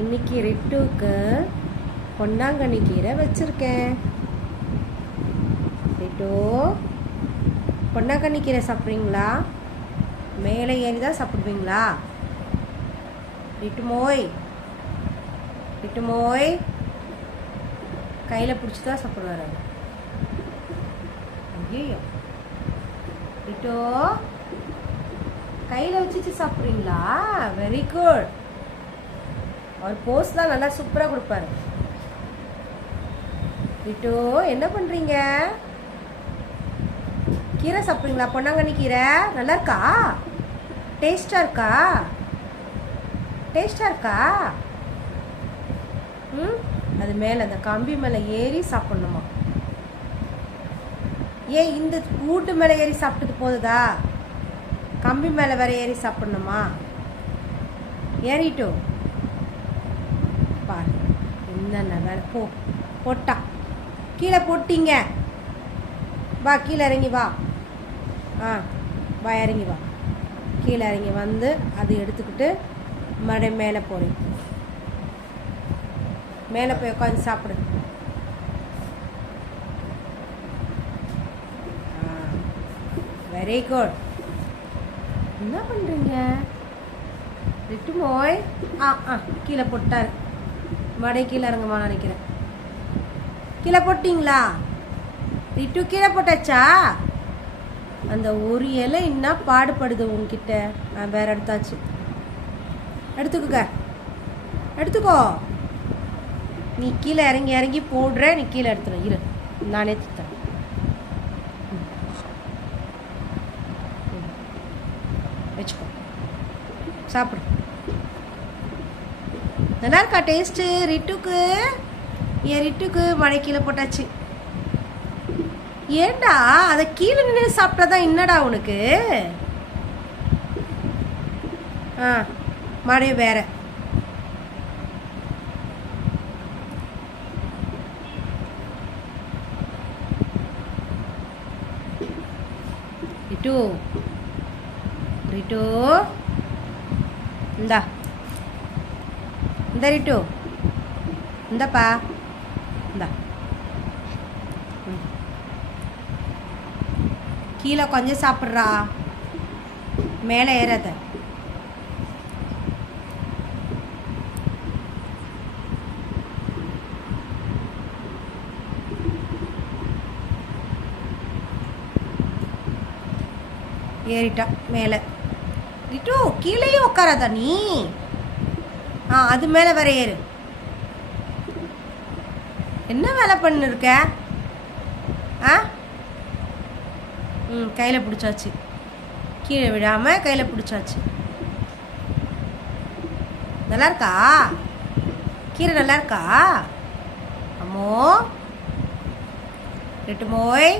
இன்னைக்கு ரிட்டுக்கு பொன்னாங்கண்ணி கீரை வச்சிருக்கேன். ரிட்டு, பொன்னாங்கண்ணி கீரை சாப்பிட்றீங்களா? மேலே ஏறி தான் சாப்பிடுவீங்களா? ரிட்டு மோய், ரிட்டு மோய், கையில் பிடிச்சி தான் சாப்பிடுவார். ஐயோ, ரிட்டு கையில் வச்சுட்டு சாப்பிட்றீங்களா? Very good. அவர் போஸ்ட்லாம் நல்லா சூப்பராக கொடுப்பாரு. ரிட்டு, என்ன பண்ணுறீங்க? கீரை சாப்பிட்றீங்களா? பொன்னாங்கண்ணி கீரை நல்லா இருக்கா? டேஸ்டாக இருக்கா? டேஸ்டாக இருக்கா? அது மேலே அந்த கம்பி மேலே ஏறி சாப்பிட்ணுமா? ஏன் இந்த வீட்டு மேலே ஏறி சாப்பிட்டது போதுதா? கம்பி மேலே வேற ஏறி சாப்பிட்ணுமா? ஏறிட்டோ பாரு, என்னென்ன வேலை. போட்டா கீழே போட்டீங்க. வா, கீழே இறங்கி வா. வா, இறங்கி வா. கீழே இறங்கி வந்து அது எடுத்துக்கிட்டு மறுபடியும் மேலே போறீங்க. மேலே போய் உட்காந்து சாப்பிடு. Very good. என்ன பண்ணுறீங்க? ரிட்டு மோய், கீழே போட்டாரு. மறுபடியும் கீழே இறங்குமா நினைக்கிறேன். கீழே போட்டிங்களா? ரிட்டு கீழே போட்டாச்சா? அந்த ஒரு இலை என்ன பாடுபடுது உங்ககிட்ட. வேற எடுத்தாச்சு. எடுத்துக்க, எடுத்துக்கோ. நீ கீழே இறங்கி இறங்கி போடுற. நீ கீழே எடுத்துடும். இரு, நானே தரேன். வச்சுக்கோ, சாப்பிடு. நல்லா இருக்கா டேஸ்ட்டு? ரிட்டுக்கு, என் ரிட்டுக்கு மழை கீழே போட்டாச்சு. ஏண்டா அதை கீழே நின்று சாப்பிட்டாதான் என்னடா உனக்கு? மழை வேற. ரிட்டு, ரிட்டு, இந்தா இந்த ரிட்டு, இந்தப்பா, இந்தா. கீழே கொஞ்சம் சாப்பிட்றா, மேலே ஏறாத. ஏறிட்டா மேலே. ரிட்டு, கீழேயே உட்காராதா நீ? அது மேலே வர ஏறு. என்ன வேலை பண்ணிருக்க? கையில் பிடிச்சாச்சு. கீழே விடாம கையில் பிடிச்சாச்சு. நல்லா இருக்கா கீரை? நல்லா இருக்கா? அம்மோ, ரிட்டு மோய்.